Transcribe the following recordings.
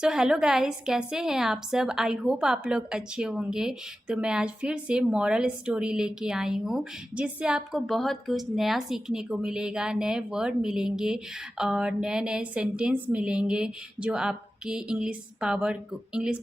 So hello guys, कैसे हैं आप सब। आई होप आप लोग अच्छे होंगे। तो मैं आज फिर से मॉरल स्टोरी लेके आई हूँ, जिससे आपको बहुत कुछ नया सीखने को मिलेगा, नए वर्ड मिलेंगे और नए नए सेंटेंस मिलेंगे जो आपकी इंग्लिश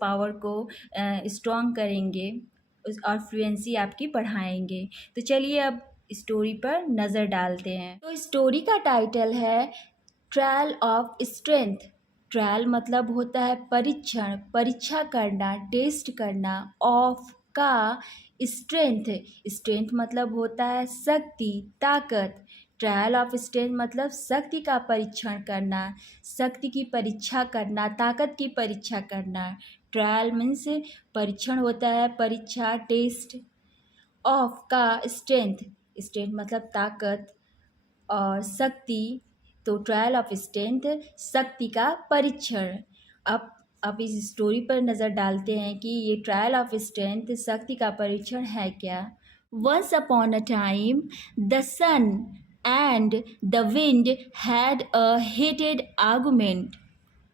पावर को स्ट्रॉन्ग करेंगे और फ्लुएंसी आपकी बढ़ाएंगे। तो चलिए अब स्टोरी पर नज़र डालते हैं। तो स्टोरी का टाइटल है ट्रायल ऑफ स्ट्रेंथ। ट्रायल मतलब होता है परीक्षण, परीक्षा करना, टेस्ट करना। ऑफ का स्ट्रेंथ, स्ट्रेंथ मतलब होता है शक्ति, ताकत। ट्रायल ऑफ स्ट्रेंथ मतलब शक्ति का परीक्षण करना, शक्ति की परीक्षा करना, ताकत की परीक्षा करना। ट्रायल मीन्स परीक्षण होता है, परीक्षा, टेस्ट। ऑफ का स्ट्रेंथ, स्ट्रेंथ मतलब ताकत और शक्ति, तो ट्रायल ऑफ स्ट्रेंथ शक्ति का परीक्षण। अब इस स्टोरी पर नज़र डालते हैं कि ये ट्रायल ऑफ स्ट्रेंथ शक्ति का परीक्षण है क्या। Once upon a time the sun and the wind had a heated argument।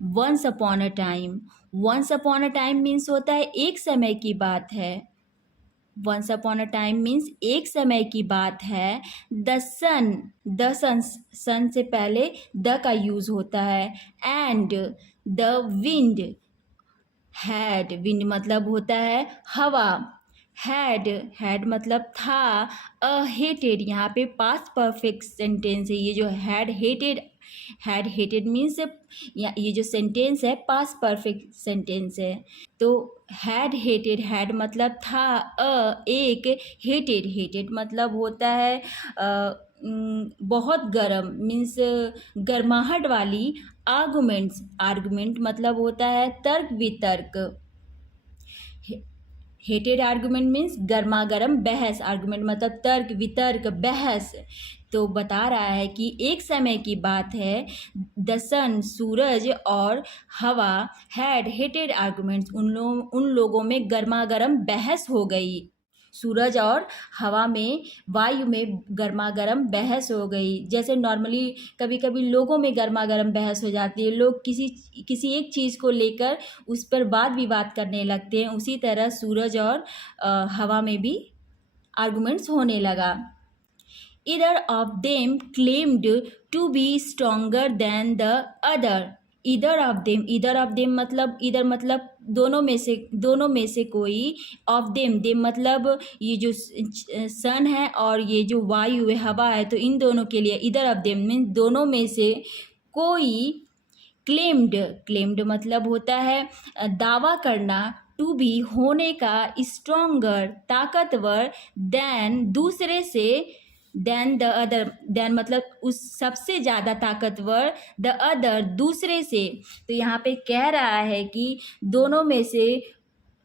Once upon a time, once upon a time means होता है एक समय की बात है। Once upon a time means एक समय की बात है। द सन से पहले द का यूज होता है। एंड द विंड, विंड मतलब होता है हवा। हैड मतलब था। अ हेटेड यहाँ पे पास्ट परफेक्ट सेंटेंस है। ये जो हैड हेटेड मीन्स ये जो सेंटेंस है पास्ट परफेक्ट सेंटेंस है। तो हैड मतलब था। एक हेटेड मतलब होता है बहुत गर्म, मीन्स गर्माहट वाली। आर्गुमेंट मतलब होता है तर्क वितर्क। हेटेड आर्गुमेंट मीन्स गर्मा गर्म बहस। आर्गुमेंट मतलब तर्क वितर्क बहस। तो बता रहा है कि एक समय की बात है। द सन सूरज और हवा हैड हेटेड आर्गुमेंट्स, उन लोगों में गर्मा गर्म बहस हो गई। सूरज और हवा में, वायु में गर्मा गर्म बहस हो गई। जैसे नॉर्मली कभी कभी लोगों में गर्मा गर्म बहस हो जाती है, लोग किसी एक चीज़ को लेकर उस पर वाद विवाद करने लगते हैं, उसी तरह सूरज और हवा में भी आर्गुमेंट्स होने लगा। Either of them claimed to be stronger than the other। Either of them मतलब ईदर मतलब दोनों में से कोई। ऑफ देम मतलब ये जो सन है और ये जो वायु है, हवा है, तो इन दोनों के लिए ईदर ऑफ देम मीन्स दोनों में से कोई। क्लेम्ड मतलब होता है दावा करना। टू बी होने का, स्ट्रोंगर ताकतवर, देन दूसरे से, देन द अदर, देन मतलब उस सबसे ज़्यादा ताकतवर, द अदर दूसरे से। तो यहाँ पे कह रहा है कि दोनों में से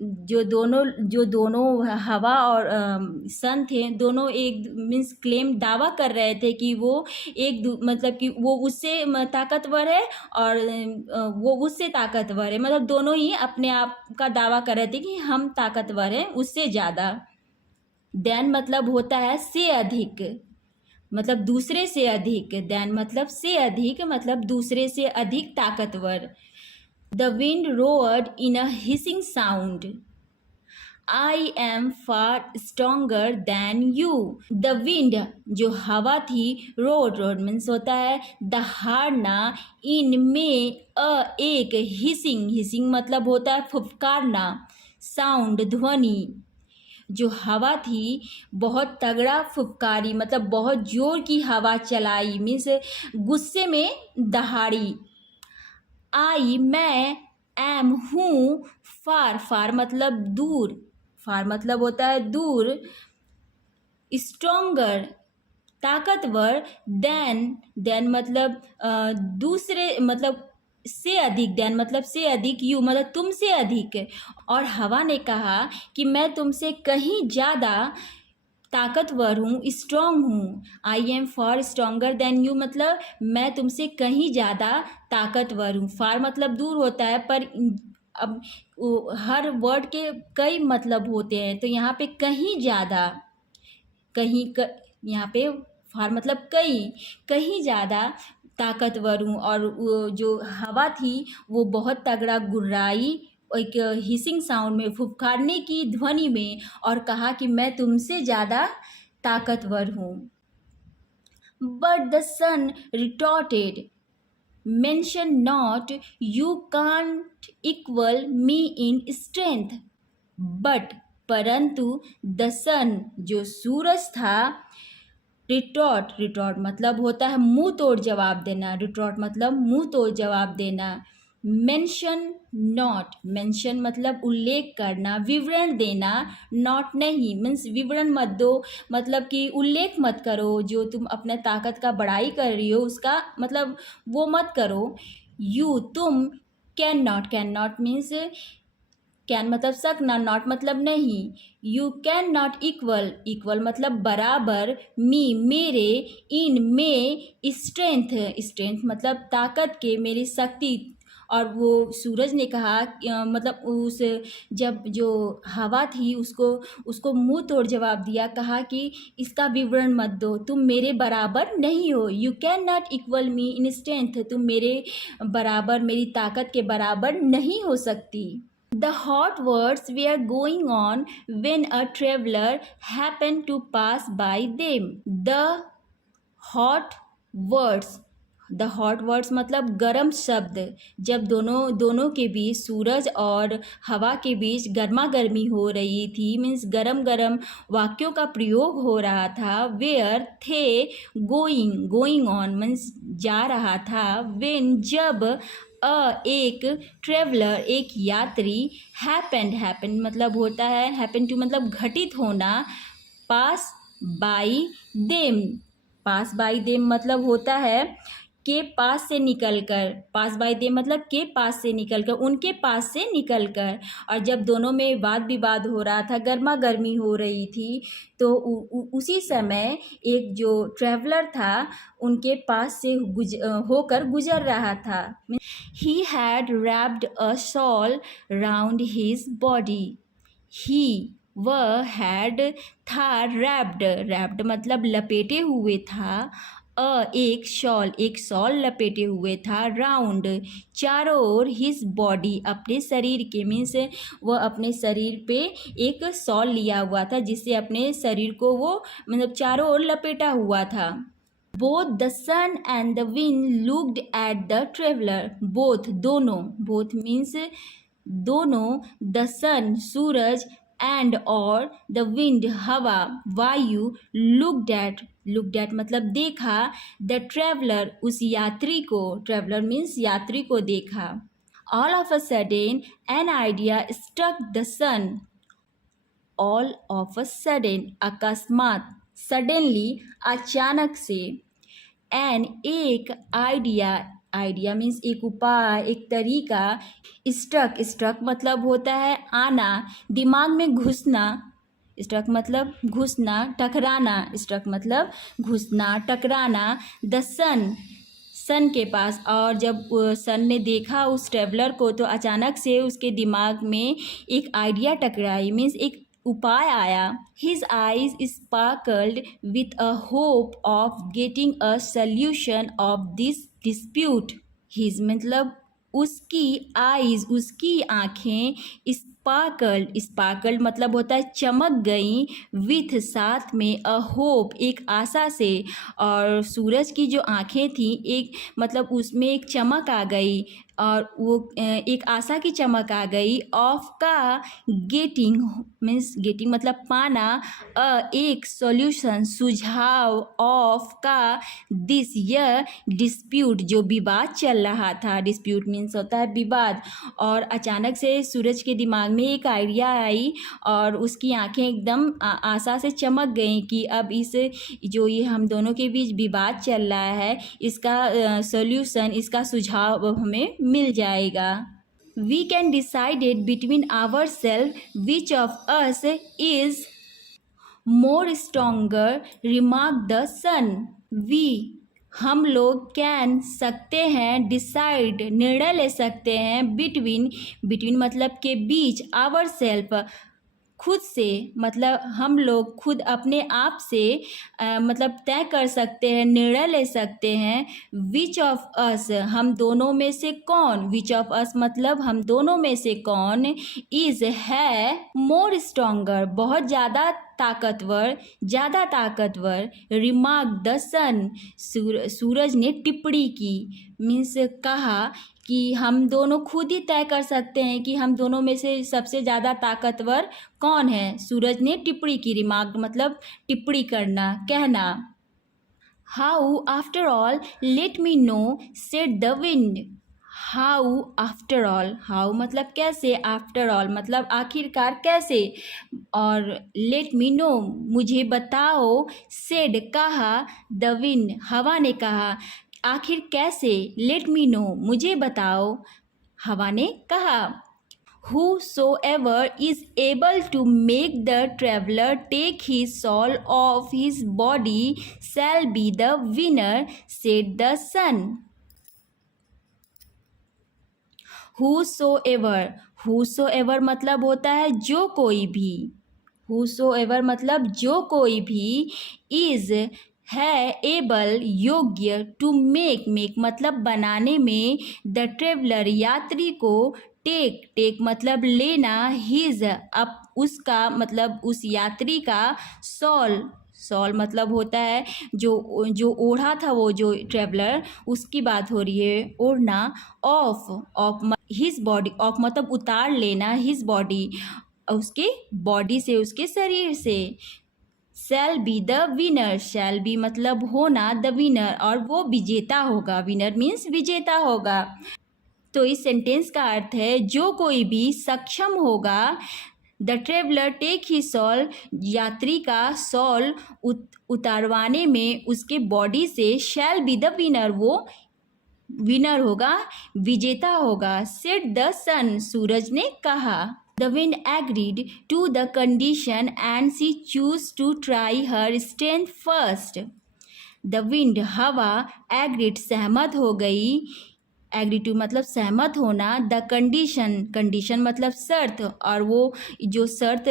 जो दोनों हवा और सन थे, दोनों एक मीन्स क्लेम दावा कर रहे थे कि वो मतलब कि वो उससे ताकतवर है और वो उससे ताकतवर है। मतलब दोनों ही अपने आप का दावा कर रहे थे कि हम ताकतवर हैं उससे ज़्यादा। देन मतलब होता है से अधिक, मतलब दूसरे से अधिक। देन मतलब से अधिक, मतलब दूसरे से अधिक ताकतवर। The wind roared in a hissing sound. I am far stronger than you. The wind जो हवा थी, रोड मीन्स होता है दहाड़ना, इन में एक, हिसिंग मतलब होता है फुफकारना, साउंड ध्वनि। जो हवा थी बहुत तगड़ा फुफकारी, मतलब बहुत जोर की हवा चलाई, मीन्स गुस्से में दहाड़ी। मैं, एम हूँ, फार मतलब दूर, फार मतलब होता है दूर, स्ट्रोंगर ताकतवर, देन मतलब दूसरे मतलब से अधिक, देन मतलब से अधिक, यू मतलब तुमसे अधिक। और हवा ने कहा कि मैं तुमसे कहीं ज़्यादा ताकतवर हूँ, स्ट्रॉन्ग हूँ। I am for stronger then you मतलब मैं तुमसे कहीं ज़्यादा ताकतवर हूँ। फार मतलब दूर होता है, पर अब हर वर्ड के कई मतलब होते हैं, तो यहाँ पे कहीं ज़्यादा, यहाँ पे फार मतलब कहीं ज़्यादा ताकतवर हूँ। और वो जो हवा थी वो बहुत तगड़ा गुर्राई एक हिसिंग साउंड में, फुफकारने की ध्वनि में, और कहा कि मैं तुमसे ज़्यादा ताकतवर हूँ। But the sun retorted, mention not, you can't equal me in strength, but परंतु द सन जो सूरज था, रिटॉर्ट मतलब होता है मुंह तोड़ जवाब देना, रिटॉर्ट मतलब मुंह तोड़ जवाब देना। मेंशन नॉट, मेंशन मतलब उल्लेख करना, विवरण देना, नॉट नहीं मीन्स विवरण मत दो, मतलब कि उल्लेख मत करो, जो तुम अपने ताकत का बड़ाई कर रही हो उसका मतलब वो मत करो। यू तुम, कैन नॉट मीन्स कैन मतलब सकना, नॉट मतलब नहीं। यू कैन नॉट इक्वल मतलब बराबर, मी मेरे, इन में, स्ट्रेंथ मतलब ताकत के, मेरी शक्ति। और वो सूरज ने कहा मतलब उस जब जो हवा थी उसको मुंह तोड़ जवाब दिया, कहा कि इसका विवरण मत दो, तुम मेरे बराबर नहीं हो। You can not equal me in strength, तुम मेरे बराबर, मेरी ताकत के बराबर नहीं हो सकती। The hot words were going on when a traveler happened to pass by them. Hot words the hot words मतलब गर्म शब्द, जब दोनों के बीच, सूरज और हवा के बीच गर्मा गर्मी हो रही थी, मीन्स गरम गरम वाक्यों का प्रयोग हो रहा था। वेयर थे, गोइंग ऑन मीन्स जा रहा था। वेन जब, एक ट्रेवलर एक यात्री, हैपेंड मतलब होता है, हैपन टू मतलब घटित होना, pass by them, pass by them मतलब होता है के पास से निकल कर, पास बाई देम मतलब के पास से निकल कर, उनके पास से निकल कर। और जब दोनों में वाद विवाद हो रहा था, गर्मा गर्मी हो रही थी, तो उसी समय एक जो ट्रैवलर था उनके पास से होकर गुजर रहा था। He had wrapped a shawl round his body. He वह had था, wrapped मतलब लपेटे हुए था, एक शॉल लपेटे हुए था, राउंड चारों ओर, हिज बॉडी अपने शरीर के, मीन्स वह अपने शरीर पे एक शॉल लिया हुआ था जिससे अपने शरीर को वो मतलब चारों ओर लपेटा हुआ था। Both the sun and the wind looked at the traveler. दोनों, both means दोनों, the sun सूरज, and और the wind हवा, वायु, looked at मतलब देखा, the traveler उस यात्री को, traveler means यात्री को देखा। All of a sudden an idea struck the sun. All of a sudden अकस्मात, suddenly अचानक से, एन एक, आइडिया मीन्स एक उपाय, एक तरीका, स्ट्रक मतलब होता है आना, दिमाग में घुसना, स्ट्रक मतलब घुसना, टकराना, स्ट्रक मतलब घुसना, टकराना। द सन के पास, और जब सन ने देखा उस ट्रेवलर को तो अचानक से उसके दिमाग में एक आइडिया टकराई, मीन्स एक उपाय आया। His eyes sparkled with a hope of getting a solution of this dispute. His मतलब उसकी आइज, उसकी आँखें, स्पार्कल्ड मतलब होता है चमक गई, विथ साथ में, अ होप एक आशा से। और सूरज की जो आँखें थी एक मतलब उसमें एक चमक आ गई, और वो एक आशा की चमक आ गई, ऑफ का, गेटिंग मीन्स गेटिंग मतलब पाना, एक सॉल्यूशन सुझाव, ऑफ का, दिस यह, डिस्प्यूट जो विवाद चल रहा था, डिस्प्यूट मीन्स होता है विवाद। और अचानक से सूरज के दिमाग में एक आइडिया आई और उसकी आंखें एकदम आशा से चमक गईं कि अब इस जो ये हम दोनों के बीच विवाद चल रहा है इसका सॉल्यूशन, इसका सुझाव हमें मिल जाएगा। We can decide it between ourselves which of us is more stronger, remarked the sun. We हम लोग कैन सकते हैं, डिसाइड निर्णय ले सकते हैं, बिटवीन मतलब के बीच, आवर सेल्फ खुद से मतलब हम लोग खुद अपने आप से मतलब तय कर सकते हैं, निर्णय ले सकते हैं। विच ऑफ अस हम दोनों में से कौन, विच ऑफ अस मतलब हम दोनों में से कौन, इज है मोर स्ट्रोंगर बहुत ज़्यादा ताकतवर, ज़्यादा ताकतवर। रिमार्क द सन सूरज ने टिप्पणी की, मीन्स कहा कि हम दोनों खुद ही तय कर सकते हैं कि हम दोनों में से सबसे ज़्यादा ताकतवर कौन है। सूरज ने टिप्पणी की, रिमार्क मतलब टिप्पणी करना, कहना। How after all let me know said the wind. How after all, how मतलब कैसे, आफ्टर ऑल मतलब आखिरकार कैसे, और लेट मी नो मुझे बताओ, सेड कहा, द विंड हवा ने कहा। आखिर कैसे, लेट मी नो मुझे बताओ, हवा ने कहा। Whosoever is able to make the traveler take his soul off his body shall be the winner, said the sun. Whosoever, whosoever मतलब होता है जो कोई भी, whosoever मतलब जो कोई भी, is है, एबल योग्य, टू मेक मेक मतलब बनाने में, द ट्रेवलर यात्री को, टेक टेक मतलब लेना, हिज अप उसका मतलब उस यात्री का, सॉल सॉल मतलब होता है जो जो ओढ़ा था वो जो ट्रेवलर, उसकी बात हो रही है, ओढ़ना। Of of his body, of मतलब उतार लेना, हिज बॉडी उसके बॉडी से, उसके शरीर से। Shall be the winner, shall be मतलब होना, द विनर और वो विजेता होगा, विनर मीन्स विजेता होगा। तो इस सेंटेंस का अर्थ है जो कोई भी सक्षम होगा, the traveller take his shawl यात्री का सॉल उतारवाने में उसके बॉडी से, शैल बी द विनर वो विनर होगा, विजेता होगा। सेड द सन सूरज ने कहा। The wind agreed to the condition and she chose to try her strength first. The wind हवा, agreed सहमत हो गई, एग्री टू मतलब सहमत होना, द कंडीशन कंडीशन मतलब शर्त, और वो जो शर्त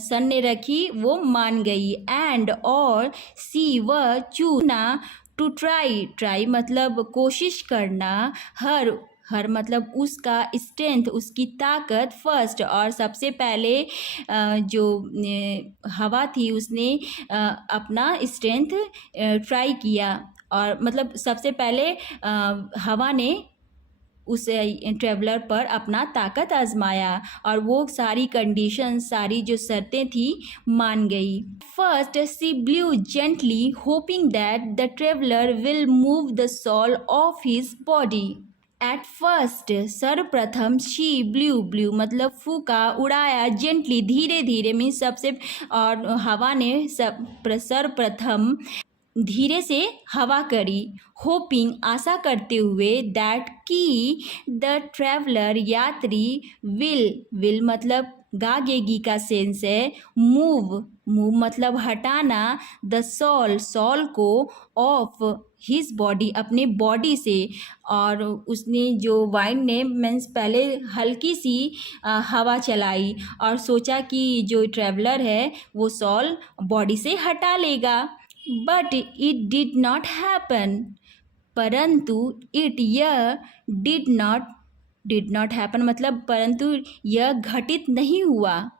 सन ने रखी वो मान गई, एंड और सी वह चूना, टू ट्राई ट्राई मतलब कोशिश करना, हर मतलब उसका, स्ट्रेंथ उसकी ताकत, फर्स्ट और सबसे पहले जो हवा थी उसने अपना स्ट्रेंथ ट्राई किया, और मतलब सबसे पहले हवा ने उस ट्रेवलर पर अपना ताकत आजमाया और वो सारी कंडीशन, सारी जो शर्तें थी मान गई। First she blew gently hoping that the traveller will move the shawl off his body. At first सर्वप्रथम, शी ब्लू ब्लू मतलब फूका, उड़ाया, जेंटली धीरे धीरे मीन्स सबसे, और हवा ने सर्वप्रथम धीरे से हवा करी, होपिंग आशा करते हुए, दैट की द ट्रैवलर यात्री, विल मतलब गागेगी का सेंस है, मूव मूव मतलब हटाना, द सॉल को, ऑफ हिज बॉडी अपने बॉडी से, और उसने जो वाइंड ने मीन्स पहले हल्की सी हवा चलाई और सोचा कि जो ट्रैवलर है वो सॉल बॉडी से हटा लेगा, but it did not happen, परंतु इट यह डिड नॉट हैपन मतलब परंतु यह घटित नहीं हुआ,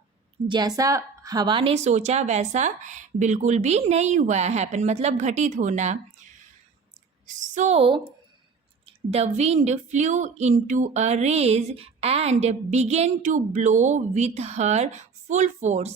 जैसा हवा ने सोचा वैसा बिल्कुल भी नहीं हुआ, हैपन मतलब घटित होना। So the wind flew into a rage and began to blow with her full force.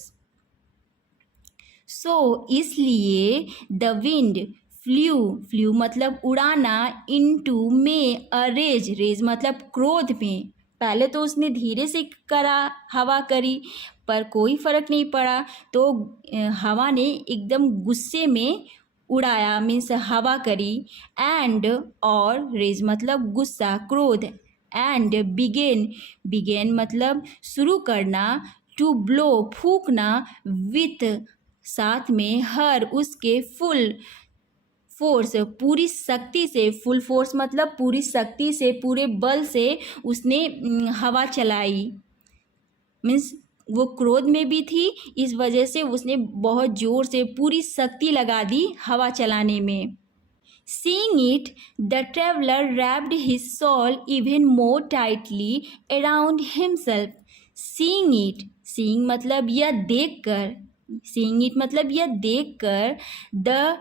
So इसलिए द विंड फ्लू मतलब उड़ाना, इनटू में, अ रेज मतलब क्रोध में, पहले तो उसने धीरे से करा, हवा करी पर कोई फर्क नहीं पड़ा, तो हवा ने एकदम गुस्से में उड़ाया, मीन्स हवा करी, एंड और रेज मतलब गुस्सा, क्रोध, एंड बिगेन मतलब शुरू करना, टू ब्लो फूकना, विथ साथ में, हर उसके, फुल फोर्स पूरी शक्ति से, फुल फोर्स मतलब पूरी शक्ति से, पूरे बल से उसने हवा चलाई, मीन्स वो क्रोध में भी थी, इस वजह से उसने बहुत ज़ोर से पूरी शक्ति लगा दी हवा चलाने में। Seeing it, the traveler wrapped his soul even more tightly around himself. Seeing it, seeing मतलब यह देखकर, seeing it मतलब यह देखकर, the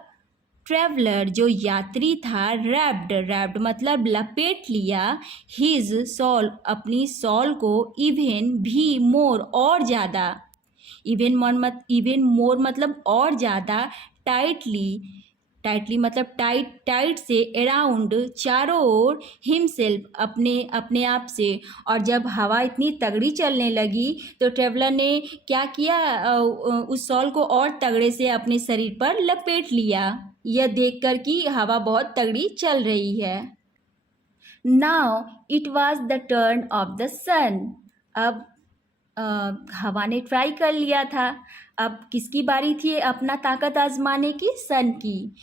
ट्रैवलर जो यात्री था, रैप्ड मतलब लपेट लिया, हिज सॉल अपनी सॉल को, इवन भी मोर और ज़्यादा, इवन मोर मतलब और ज़्यादा, टाइटली मतलब टाइट से, अराउंड चारों ओर, हिमसेल्फ अपने आप से। और जब हवा इतनी तगड़ी चलने लगी तो ट्रेवलर ने क्या किया, उस सॉल को और तगड़े से अपने शरीर पर लपेट लिया, यह देखकर कि हवा बहुत तगड़ी चल रही है। Now it was the turn of the sun. अब हवा ने ट्राई कर लिया था, अब किसकी बारी थी अपना ताकत आजमाने की, सन की।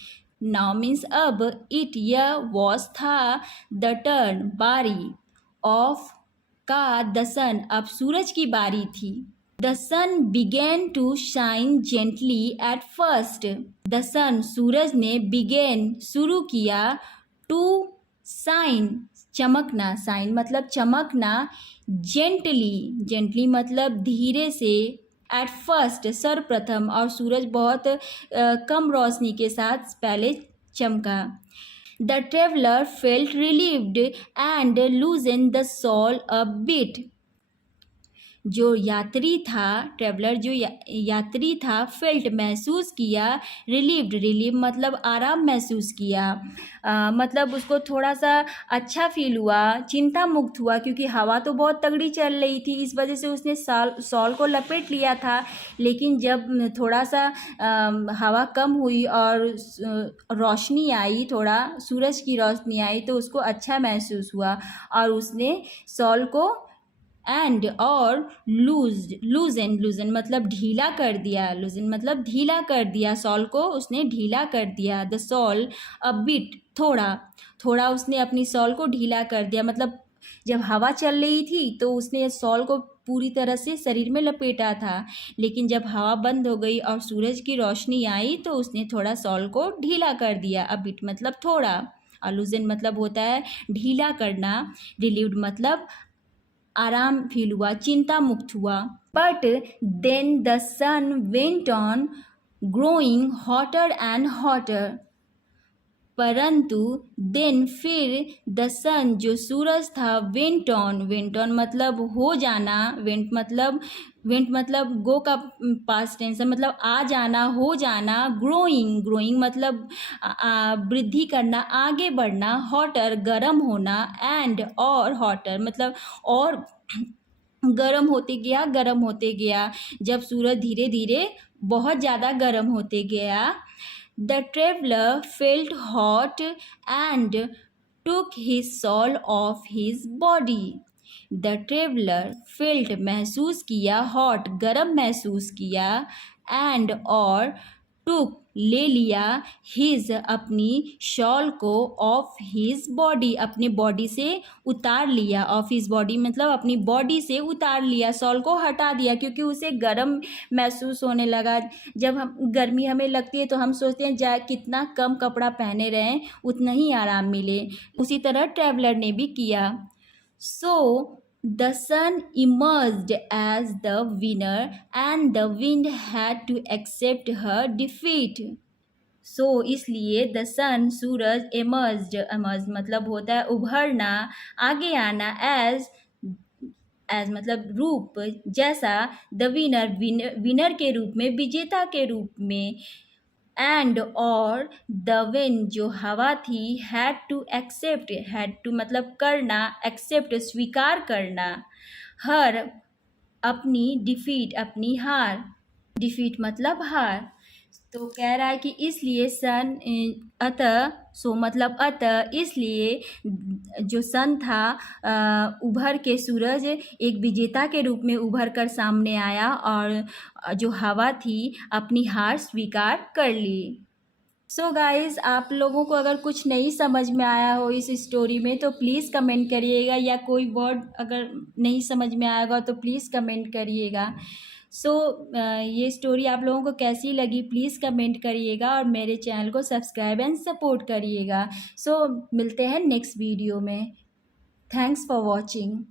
नाउ मीन्स अब, इट यह वॉज था, द टर्न बारी, ऑफ का द सन अब सूरज की बारी थी। The sun began to shine gently at first. The sun सूरज ने बिगेन शुरू किया, टू शाइन चमकना, शाइन मतलब चमकना, जेंटली मतलब धीरे से, एट फर्स्ट सर्वप्रथम, और सूरज बहुत कम रोशनी के साथ पहले चमका। The traveller felt relieved and loosen the shawl a bit. जो यात्री था, ट्रेवलर जो यात्री था, फेल्ट महसूस किया, रिलीव मतलब आराम महसूस किया, मतलब उसको थोड़ा सा अच्छा फील हुआ, चिंता मुक्त हुआ, क्योंकि हवा तो बहुत तगड़ी चल रही थी, इस वजह से उसने सॉल को लपेट लिया था। लेकिन जब थोड़ा सा हवा कम हुई और रोशनी आई, थोड़ा सूरज की रोशनी आई, तो उसको अच्छा महसूस हुआ और उसने सॉल को एंड और लूजन मतलब ढीला कर दिया, लूजन मतलब ढीला कर दिया, सॉल को उसने ढीला कर दिया। द सॉल अ बिट थोड़ा उसने अपनी सॉल को ढीला कर दिया, मतलब जब हवा चल रही थी तो उसने सॉल को पूरी तरह से शरीर में लपेटा था, लेकिन जब हवा बंद हो गई और सूरज की रोशनी आई तो उसने थोड़ा सॉल को ढीला कर दिया। अ बिट मतलब थोड़ा, और लूजन मतलब होता है ढीला करना, रिलीव्ड मतलब आराम फील हुआ, चिंता मुक्त हुआ। But then the sun went on growing hotter and hotter. परंतु देन फिर, द सन जो सूरज था, वेंट ऑन मतलब हो जाना, वेंट मतलब गो का पास्ट टेंस है, मतलब आ जाना, हो जाना, ग्रोइंग मतलब वृद्धि करना, आगे बढ़ना, हॉटर गर्म होना, एंड और हॉटर मतलब और गर्म होते गया, जब सूरज धीरे धीरे बहुत ज़्यादा गर्म होते गया। The traveller felt hot and took his shawl off his body. The traveller felt महसूस किया, हॉट गर्म महसूस किया, एंड और टुक ले लिया, हिज अपनी शॉल को, ऑफ हिज बॉडी अपने बॉडी से उतार लिया, ऑफ हिज बॉडी मतलब अपनी बॉडी से उतार लिया, शॉल को हटा दिया, क्योंकि उसे गर्म महसूस होने लगा। जब हम गर्मी हमें लगती है तो हम सोचते हैं जा कितना कम कपड़ा पहने रहें उतना ही आराम मिले, उसी तरह ट्रैवलर ने भी किया। सो the sun emerged as the winner and the wind had to accept her defeat. So इसलिए the sun सूरज, emerged मतलब होता है उभरना, आगे आना, as मतलब रूप, जैसा, the winner के रूप में, विजेता के रूप में, एंड और द विंड जो हवा थी, हैड टू मतलब करना, एक्सेप्ट स्वीकार करना, हर अपनी, डिफीट अपनी हार, डिफीट मतलब हार। तो कह रहा है कि इसलिए सन अतः इसलिए जो सन था, उभर के सूरज एक विजेता के रूप में उभर कर सामने आया और जो हवा थी अपनी हार स्वीकार कर ली। सो गाइस, आप लोगों को अगर कुछ नहीं समझ में आया हो इस स्टोरी में तो प्लीज़ कमेंट करिएगा, या कोई वर्ड अगर नहीं समझ में आएगा तो प्लीज़ कमेंट करिएगा। सो ये स्टोरी आप लोगों को कैसी लगी प्लीज़ कमेंट करिएगा, और मेरे चैनल को सब्सक्राइब एंड सपोर्ट करिएगा। सो मिलते हैं नेक्स्ट वीडियो में। Thanks for watching.